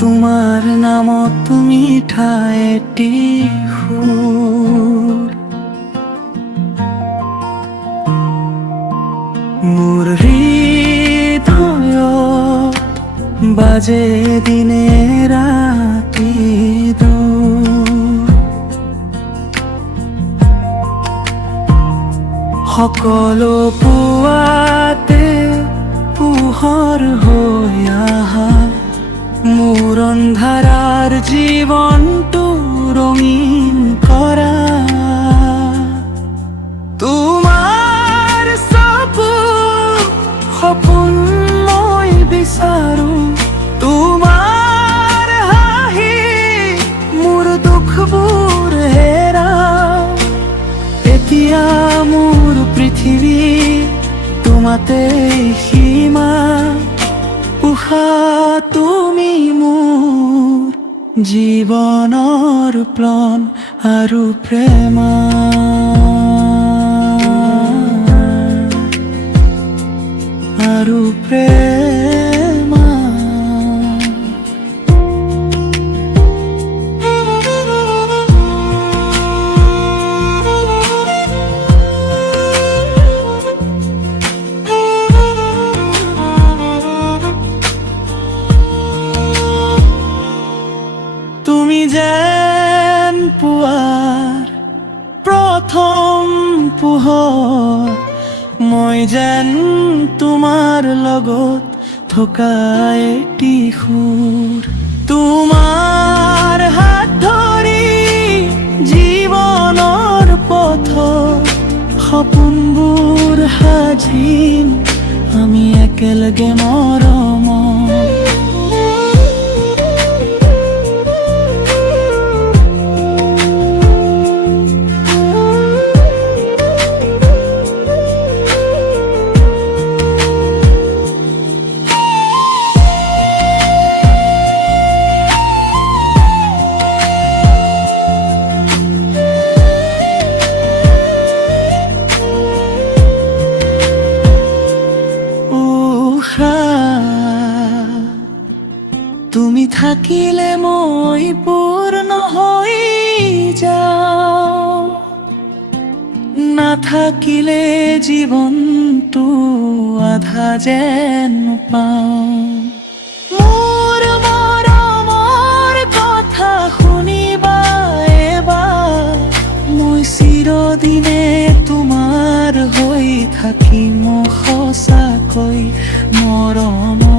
তোমাৰ নামত তুমি ঠাইটি সুৰ মোৰ হৃদয় বাজে দিনে ৰাতি দূৰ সকলো পুৱাতে পোহৰ হৈ আহা মোৰ অন্ধাৰাৰ জীৱনটো ৰঙীন কৰা তোমাৰ সপোন মই বিচাৰো তোমাৰ হাঁহি মোৰ দুখবোৰ হেৰাও এতিয়া মোৰ পৃথিৱী তোমাতে সীমা উষা তুমি মোৰ জীৱনৰ প্ৰাণ আৰু প্ৰেমা আৰু প্ৰেমা তুমি যেন পুৱাৰ প্ৰথম পোহৰ মই যেন তোমাৰ লগত থকা এটি সুৰ তোমাৰ হাত ধৰি জীৱনৰ পথত সপোনবোৰ সাজিম আমি একেলগে মৰমত তুমি থাকিলে মই পূৰ্ণ হৈ যাওঁ নাথাকিলে জীৱনটো আধা যেন পাওঁ মোৰ মৰমৰ কথা শুনিবা এবাৰ মই চিৰদিনে তোমাৰ হৈ থাকিম সঁচাকৈ মৰম